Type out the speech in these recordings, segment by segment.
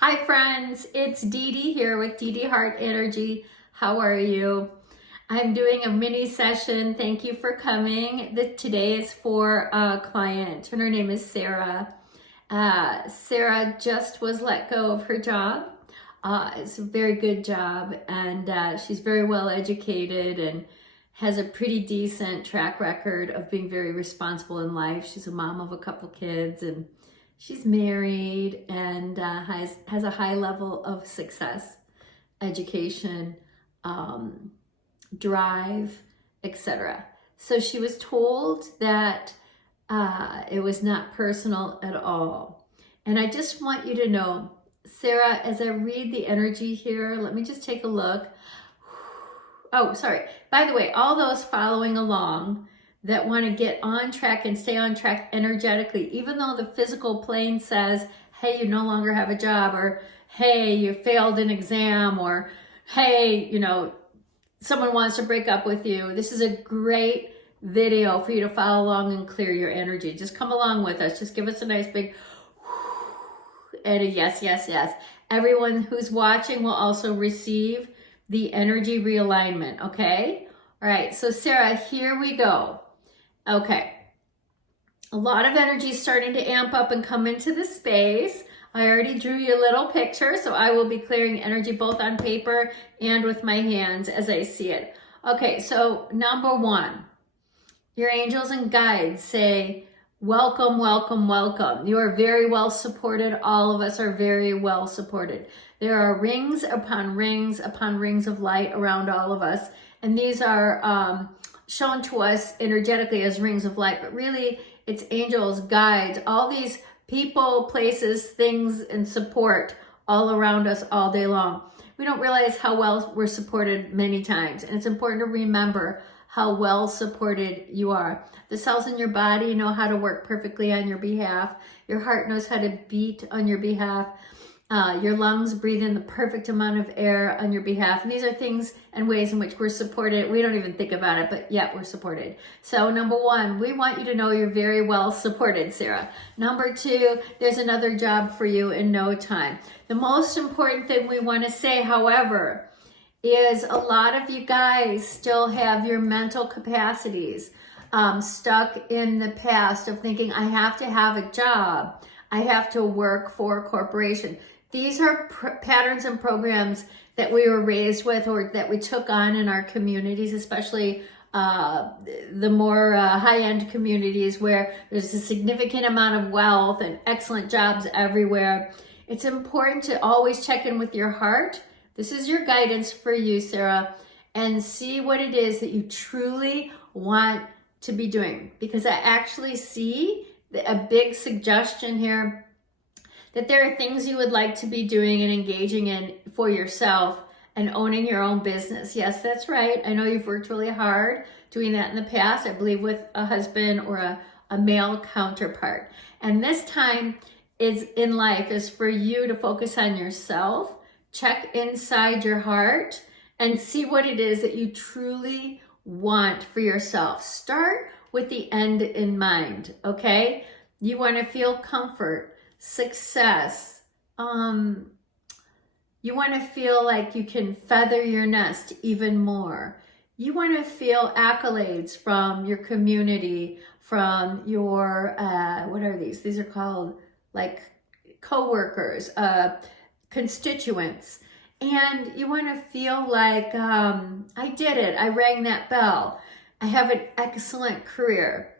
Hi friends, it's Dee Dee here with dedehartenergy. How are you? I'm doing a mini session. Thank you for coming. Today is for a client and her name is Sarah. Sarah just was let go of her job. It's a very good job and she's very well educated and has a pretty decent track record of being very responsible in life. She's a mom of a couple kids and she's married and has a high level of success, education, drive, etc. So she was told that it was not personal at all. And I just want you to know, Sarah, as I read the energy here, let me just take a look. Oh, sorry. By the way, all those following along that want to get on track and stay on track energetically, even though the physical plane says, hey, you no longer have a job, or hey, you failed an exam, or hey, someone wants to break up with you. This is a great video for you to follow along and clear your energy. Just come along with us. Just give us a nice big and a yes, yes, yes. Everyone who's watching will also receive the energy realignment, okay? All right, so Sarah, here we go. Okay, a lot of energy is starting to amp up and come into the space. I already drew you a little picture, so I will be clearing energy both on paper and with my hands as I see it. Okay, so number one, your angels and guides say, welcome, welcome, welcome. You are very well supported. All of us are very well supported. There are rings upon rings of light around all of us. And these are shown to us energetically as rings of light, but really it's angels, guides, all these people, places, things, and support all around us all day long. We don't realize how well we're supported many times. And it's important to remember how well supported you are. The cells in your body know how to work perfectly on your behalf. Your heart knows how to beat on your behalf. Your lungs breathe in the perfect amount of air on your behalf. And these are things and ways in which we're supported. We don't even think about it, but yet we're supported. So number one, we want you to know you're very well supported, Sarah. Number two, there's another job for you in no time. The most important thing we want to say, however, is a lot of you guys still have your mental capacities stuck in the past of thinking, I have to have a job. I have to work for a corporation. These are patterns and programs that we were raised with or that we took on in our communities, especially the more high-end communities where there's a significant amount of wealth and excellent jobs everywhere. It's important to always check in with your heart. This is your guidance for you, Sarah, and see what it is that you truly want to be doing. Because I actually see a big suggestion here that there are things you would like to be doing and engaging in for yourself and owning your own business. Yes, that's right. I know you've worked really hard doing that in the past, I believe with a husband or a male counterpart. And this time is in life is for you to focus on yourself, check inside your heart, and see what it is that you truly want for yourself. Start with the end in mind, okay? You want to feel comfort, success. You want to feel like you can feather your nest even more. You want to feel accolades from your community, from your, what are these? These are called like coworkers, constituents. And you want to feel like, I did it. I rang that bell. I have an excellent career.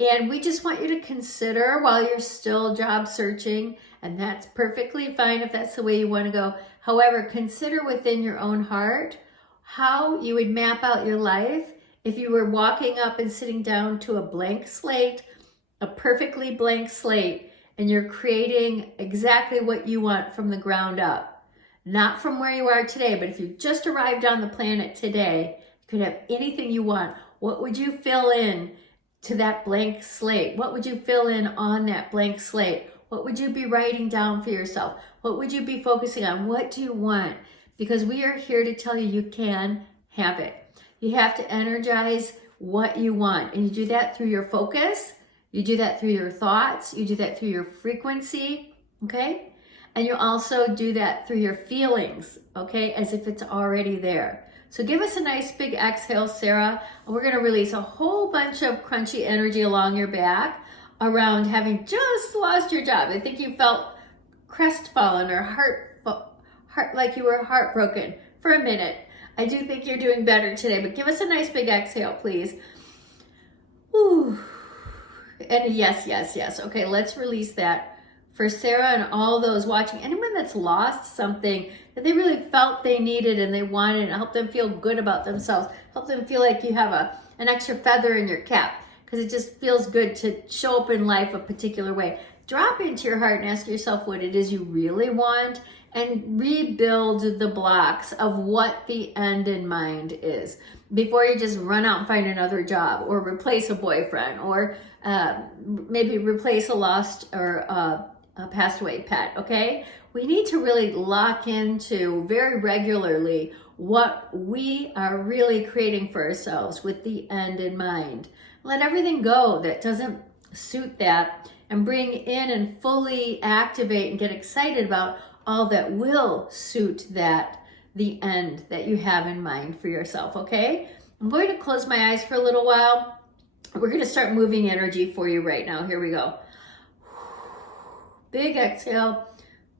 And we just want you to consider while you're still job searching, and that's perfectly fine if that's the way you want to go. However, consider within your own heart how you would map out your life if you were walking up and sitting down to a blank slate, a perfectly blank slate, and you're creating exactly what you want from the ground up. Not from where you are today, but if you just arrived on the planet today, you could have anything you want. What would you fill in to that blank slate? What would you fill in on that blank slate? What would you be writing down for yourself? What would you be focusing on? What do you want? Because we are here to tell you you can have it. You have to energize what you want. And you do that through your focus. You do that through your thoughts. You do that through your frequency. Okay? And you also do that through your feelings, okay, as if it's already there. So give us a nice big exhale, Sarah. And we're going to release a whole bunch of crunchy energy along your back around having just lost your job. I think you felt crestfallen or heart like you were heartbroken for a minute. I do think you're doing better today, but give us a nice big exhale, please. Ooh. And yes, yes, yes. Okay, let's release that for Sarah and all those watching. Anyone that's lost something that they really felt they needed and they wanted, and help them feel good about themselves. Help them feel like you have an extra feather in your cap, because it just feels good to show up in life a particular way. Drop into your heart and ask yourself what it is you really want, and rebuild the blocks of what the end in mind is before you just run out and find another job, or replace a boyfriend, or maybe replace a lost or a passed away pet, okay? We need to really lock into very regularly what we are really creating for ourselves with the end in mind. Let everything go that doesn't suit that, and bring in and fully activate and get excited about all that will suit that, the end that you have in mind for yourself, okay? I'm going to close my eyes for a little while. We're going to start moving energy for you right now. Here we go. Big exhale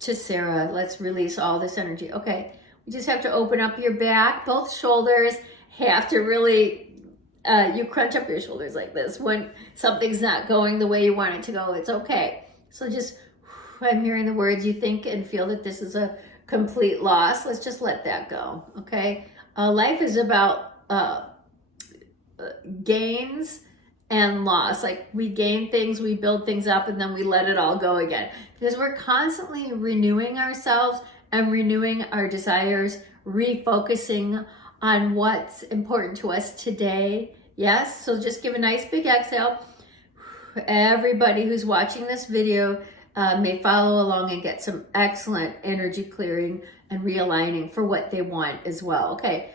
to Sarah. Let's release all this energy. Okay, we just have to open up your back. Both shoulders have to really, you crunch up your shoulders like this when something's not going the way you want it to go. It's okay. So just, I'm hearing the words you think and feel that this is a complete loss. Let's just let that go, okay? Life is about gains and loss. Like, we gain things, we build things up, and then we let it all go again. Because we're constantly renewing ourselves and renewing our desires, refocusing on what's important to us today. Yes, so just give a nice big exhale. Everybody who's watching this video may follow along and get some excellent energy clearing and realigning for what they want as well. Okay.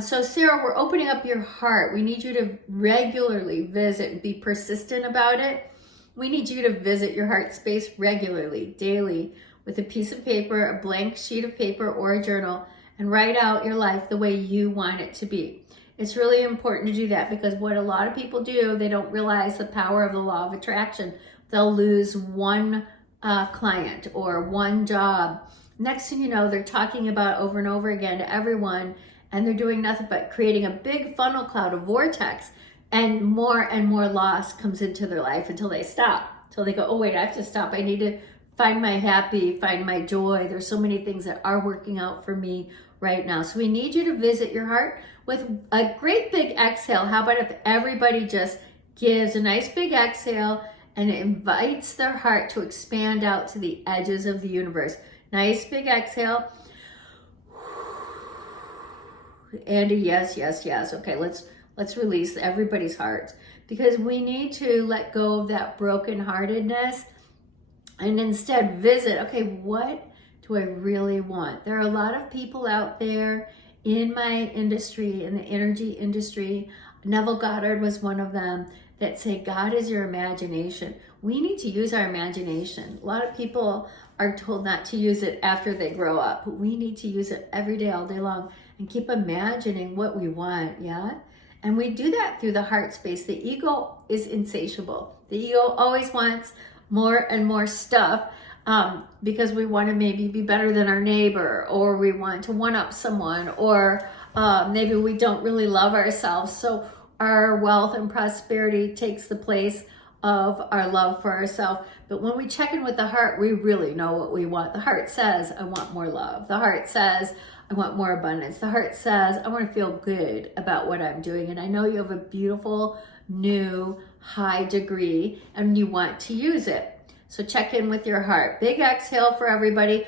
So Sarah, we're opening up your heart. We need you to regularly visit and be persistent about it. We need you to visit your heart space regularly, daily, with a piece of paper, a blank sheet of paper, or a journal, and write out your life the way you want it to be. It's really important to do that, because what a lot of people do, they don't realize the power of the law of attraction. They'll lose one client or one job. Next thing you know, they're talking about over and over again to everyone, and they're doing nothing but creating a big funnel cloud, a vortex, and more loss comes into their life until they stop. Until they go, oh wait, I have to stop. I need to find my happy, find my joy. There's so many things that are working out for me right now. So we need you to visit your heart with a great big exhale. How about if everybody just gives a nice big exhale and it invites their heart to expand out to the edges of the universe. Nice big exhale. And a yes, yes, yes. Okay, let's release everybody's hearts, because we need to let go of that brokenheartedness and instead visit, okay, what do I really want? There are a lot of people out there in my industry, in the energy industry. Neville Goddard was one of them, that say God is your imagination. We need to use our imagination. A lot of people are told not to use it after they grow up, but we need to use it every day, all day long, and keep imagining what we want, yeah? And we do that through the heart space. The ego is insatiable. The ego always wants more and more stuff, because we want to maybe be better than our neighbor, or we want to one-up someone, or maybe we don't really love ourselves. So our wealth and prosperity takes the place of our love for ourselves. But when we check in with the heart, we really know what we want. The heart says, I want more love. The heart says, I want more abundance. The heart says, I want to feel good about what I'm doing. And I know you have a beautiful, new, high degree, and you want to use it. So check in with your heart. Big exhale for everybody.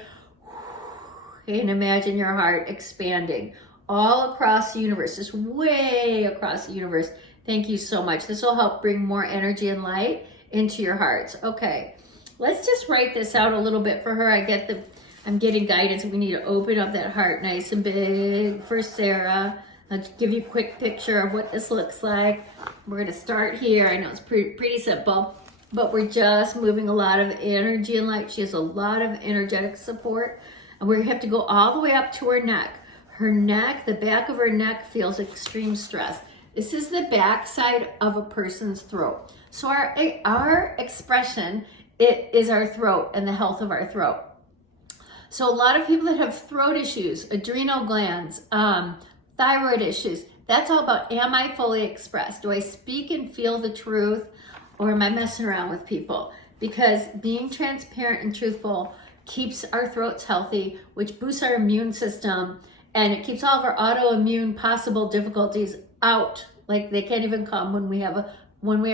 And imagine your heart expanding all across the universe, just way across the universe. Thank you so much. This will help bring more energy and light into your hearts. Okay, let's just write this out a little bit for her. I'm getting guidance. We need to open up that heart nice and big for Sarah. I'll give you a quick picture of what this looks like. We're gonna start here. I know it's pretty simple. but we're just moving a lot of energy and light. She has a lot of energetic support, and we have to go all the way up to her neck. Her neck, the back of her neck feels extreme stress. This is the back side of a person's throat. So our expression, it is our throat and the health of our throat. So a lot of people that have throat issues, adrenal glands, thyroid issues, that's all about, am I fully expressed? Do I speak and feel the truth, or am I messing around with people? Because being transparent and truthful keeps our throats healthy, which boosts our immune system, and it keeps all of our autoimmune possible difficulties out. Like they can't even come when we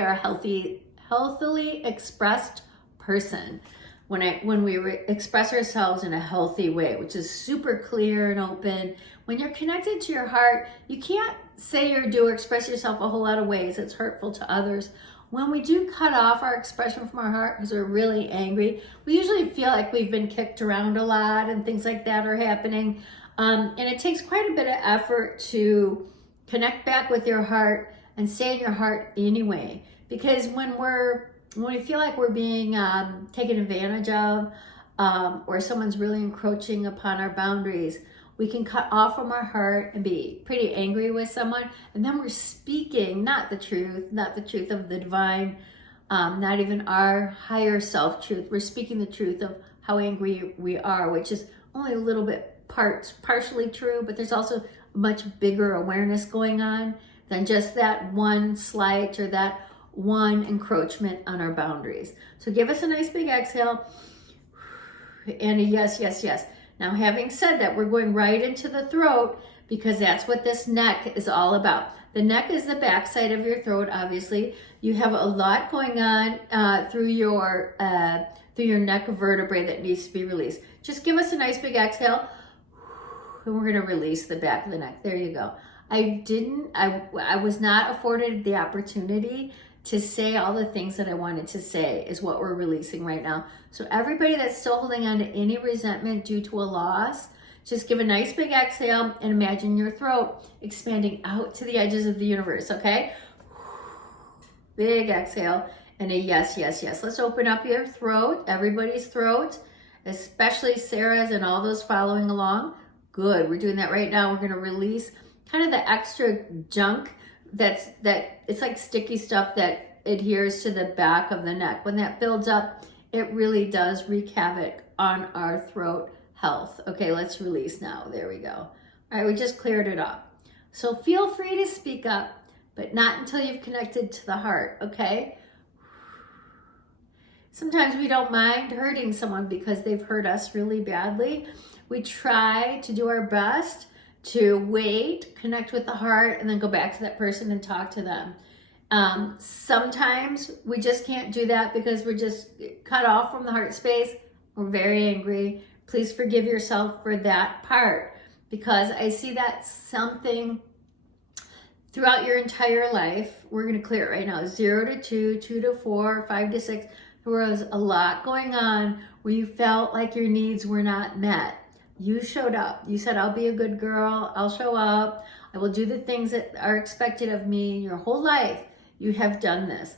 are a healthily expressed person. When we express ourselves in a healthy way, which is super clear and open. When you're connected to your heart, you can't say or do or express yourself a whole lot of ways. It's hurtful to others. When we do cut off our expression from our heart because we're really angry, we usually feel like we've been kicked around a lot and things like that are happening. And it takes quite a bit of effort to connect back with your heart and stay in your heart anyway. Because when we feel like we're being taken advantage of, or someone's really encroaching upon our boundaries, we can cut off from our heart and be pretty angry with someone, and then we're speaking not the truth of the divine, not even our higher self truth. We're speaking the truth of how angry we are, which is only a little bit partially true, but there's also a much bigger awareness going on than just that one slight or that one encroachment on our boundaries. So give us a nice big exhale and a yes, yes, yes. Now, having said that, we're going right into the throat because that's what this neck is all about. The neck is the back side of your throat, obviously. You have a lot going on through your neck vertebrae that needs to be released. Just give us a nice big exhale, and we're going to release the back of the neck. There you go. I was not afforded the opportunity to say all the things that I wanted to say is what we're releasing right now. So everybody that's still holding on to any resentment due to a loss, just give a nice big exhale and imagine your throat expanding out to the edges of the universe, okay? Big exhale and a yes, yes, yes. Let's open up your throat, everybody's throat, especially Sarah's and all those following along. Good, we're doing that right now. We're gonna release kind of the extra junk it's like sticky stuff that adheres to the back of the neck. When that builds up, it really does wreak havoc on our throat health. Okay, let's release now. There we go. All right, we just cleared it up. So feel free to speak up, but not until you've connected to the heart, okay? Sometimes we don't mind hurting someone because they've hurt us really badly. We try to do our best to wait, connect with the heart, and then go back to that person and talk to them. Sometimes we just can't do that because we're just cut off from the heart space. We're very angry. Please forgive yourself for that part, because I see that something throughout your entire life. We're going to clear it right now. 0 to 2, 2 to 4, 5 to 6. There was a lot going on where you felt like your needs were not met. You showed up. You said, I'll be a good girl. I'll show up. I will do the things that are expected of me. Your whole life, you have done this.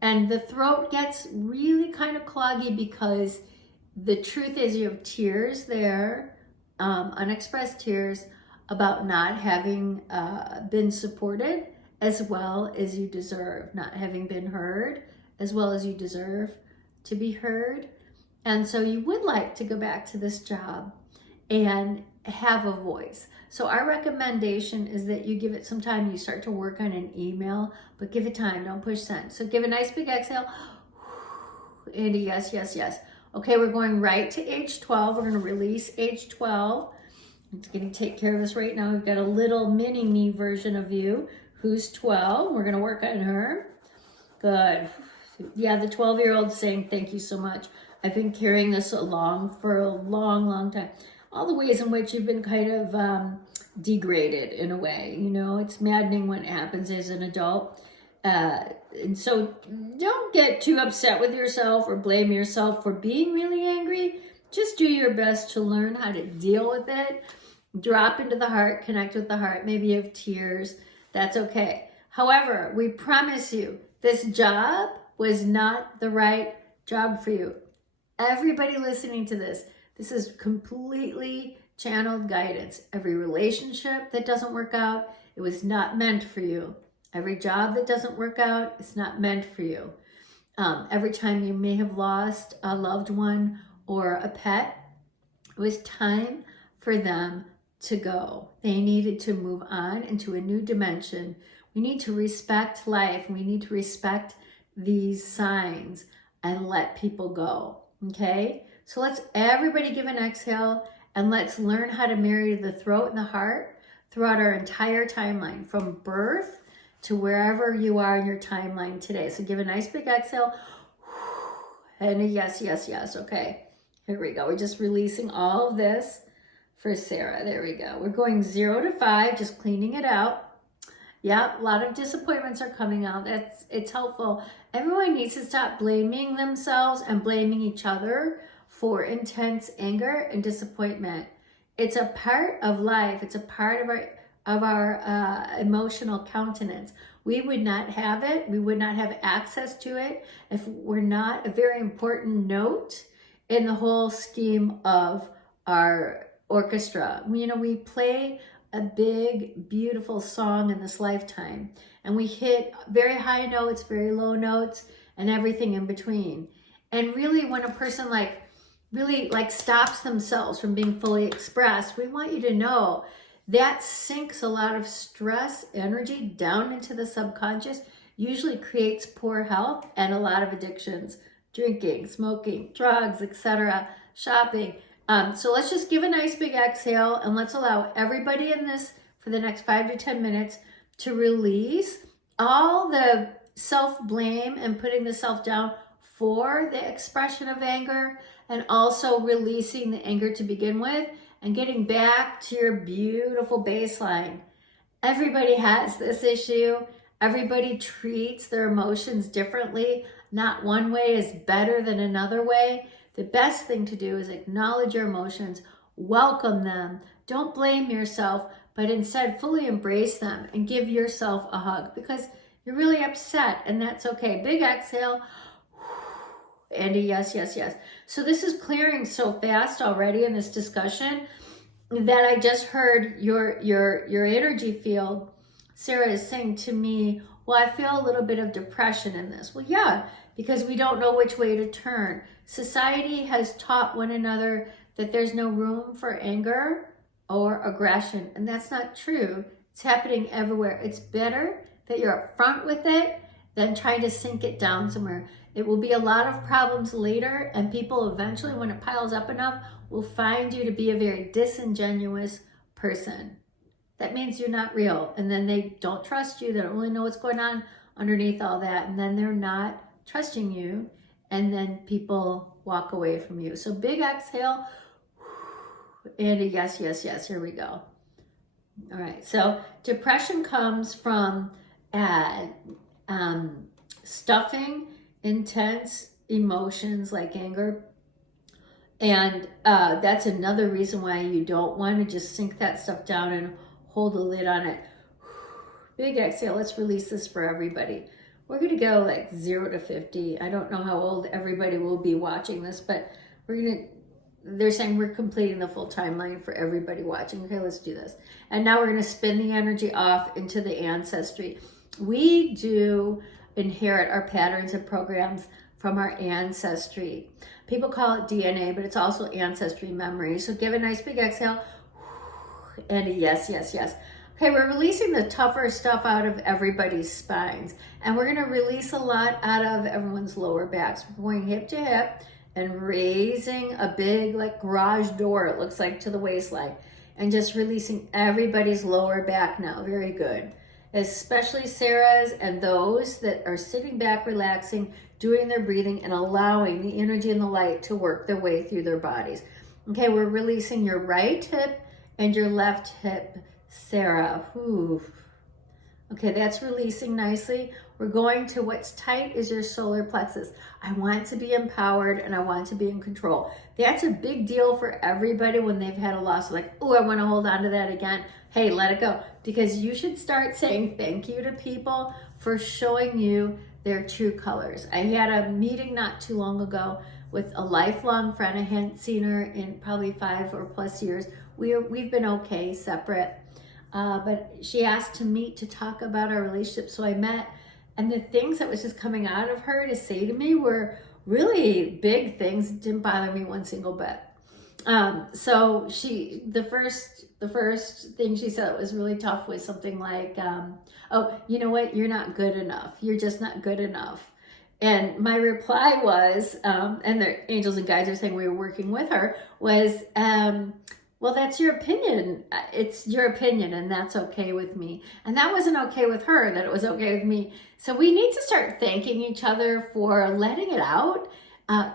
And the throat gets really kind of cloggy because the truth is you have tears there, unexpressed tears about not having been supported as well as you deserve, not having been heard as well as you deserve to be heard. And so you would like to go back to this job and have a voice. So our recommendation is that you give it some time. You start to work on an email, but give it time, don't push send. So give a nice big exhale, and a yes, yes, yes. Okay, we're going right to age 12. We're gonna release age 12. It's gonna take care of us right now. We've got a little mini me version of you who's 12. We're gonna work on her. Good. Yeah, the 12-year-old saying, thank you so much. I've been carrying this along for a long, long time. All the ways in which you've been kind of degraded in a way, you know, it's maddening when it happens as an adult. And so don't get too upset with yourself or blame yourself for being really angry. Just do your best to learn how to deal with it. Drop into the heart, connect with the heart. Maybe you have tears. That's okay. However, we promise you, this job was not the right job for you. Everybody listening to this, this is completely channeled guidance. Every relationship that doesn't work out, it was not meant for you. Every job that doesn't work out, it's not meant for you. Every time you may have lost a loved one or a pet, it was time for them to go. They needed to move on into a new dimension. We need to respect life. We need to respect these signs and let people go. Okay? So let's everybody give an exhale and let's learn how to marry the throat and the heart throughout our entire timeline from birth to wherever you are in your timeline today. So give a nice big exhale and a yes, yes, yes. Okay, here we go. We're just releasing all of this for Sarah. There we go. We're going 0 to 5, just cleaning it out. Yeah, a lot of disappointments are coming out. It's helpful. Everyone needs to stop blaming themselves and blaming each other for intense anger and disappointment. It's a part of life. It's a part of our emotional countenance. We would not have it. We would not have access to it if we're not a very important note in the whole scheme of our orchestra. You know, we play a big, beautiful song in this lifetime, and we hit very high notes, very low notes, and everything in between. And really, when a person really stops themselves from being fully expressed, we want you to know that sinks a lot of stress, energy down into the subconscious, usually creates poor health and a lot of addictions, drinking, smoking, drugs, etc., shopping. So let's just give a nice big exhale and let's allow everybody in this for the next 5 to 10 minutes to release all the self-blame and putting the self down for the expression of anger, and also releasing the anger to begin with and getting back to your beautiful baseline. Everybody has this issue. Everybody treats their emotions differently. Not one way is better than another way. The best thing to do is acknowledge your emotions, welcome them. Don't blame yourself, but instead fully embrace them and give yourself a hug because you're really upset, and that's okay. Big exhale. And a yes, yes, yes. So this is clearing so fast already in this discussion that I just heard your energy field. Sarah is saying to me, well, I feel a little bit of depression in this. Well, yeah, because we don't know which way to turn. Society has taught one another that there's no room for anger or aggression, and that's not true. It's happening everywhere. It's better that you're upfront with it than trying to sink it down somewhere. It will be a lot of problems later, and people eventually, when it piles up enough, will find you to be a very disingenuous person. That means you're not real, and then they don't trust you. They don't really know what's going on underneath all that, and then they're not trusting you, and then people walk away from you. So big exhale, and a yes, yes, yes. Here we go. All right, so depression comes from stuffing intense emotions like anger, and that's another reason why you don't want to just sink that stuff down and hold a lid on it. Big exhale. Let's release this for everybody. We're going to go like 0 to 50. I don't know how old everybody will be watching this, but they're saying we're completing the full timeline for everybody watching. Okay, let's do this. And now we're going to spin the energy off into the ancestry. We do inherit our patterns and programs from our ancestry. People call it DNA, but it's also ancestry memory. So give a nice big exhale and a yes, yes, yes. Okay, we're releasing the tougher stuff out of everybody's spines, and we're going to release a lot out of everyone's lower backs. We're going hip to hip and raising a big like garage door, it looks like, to the waistline, and just releasing everybody's lower back now. Very good. Especially Sarah's and those that are sitting back, relaxing, doing their breathing, and allowing the energy and the light to work their way through their bodies. Okay, we're releasing your right hip and your left hip, Sarah. Ooh. Okay, that's releasing nicely. We're going to what's tight is your solar plexus. I want to be empowered and I want to be in control. That's a big deal for everybody when they've had a loss. Like, oh, I want to hold on to that again. Hey, let it go. Because you should start saying thank you to people for showing you their true colors. I had a meeting not too long ago with a lifelong friend. I hadn't seen her in probably 5 or plus years. We've been okay, separate. But she asked to meet to talk about our relationship. So I met, and the things that was just coming out of her to say to me were really big things. It didn't bother me one single bit. So the first thing she said that was really tough was something like, oh, you know what? You're not good enough. You're just not good enough. And my reply was, and the angels and guides are saying we were working with her, was, well, that's your opinion. It's your opinion, and that's okay with me. And that wasn't okay with her, that it was okay with me. So we need to start thanking each other for letting it out,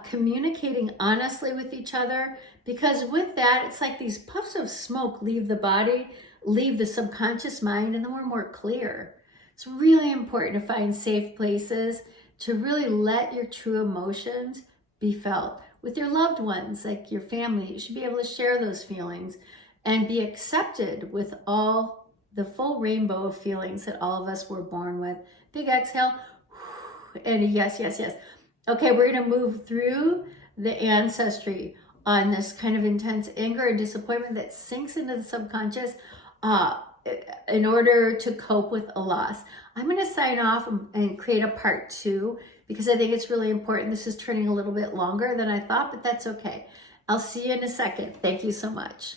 communicating honestly with each other, because with that, it's like these puffs of smoke leave the body, leave the subconscious mind, and then we're more clear. It's really important to find safe places to really let your true emotions be felt. With your loved ones, like your family, you should be able to share those feelings and be accepted with all the full rainbow of feelings that all of us were born with. Big exhale, and a yes, yes, yes. Okay, we're gonna move through the ancestry on this kind of intense anger and disappointment that sinks into the subconscious in order to cope with a loss. I'm gonna sign off and create a part 2 because I think it's really important. This is turning a little bit longer than I thought, but that's okay. I'll see you in a second. Thank you so much.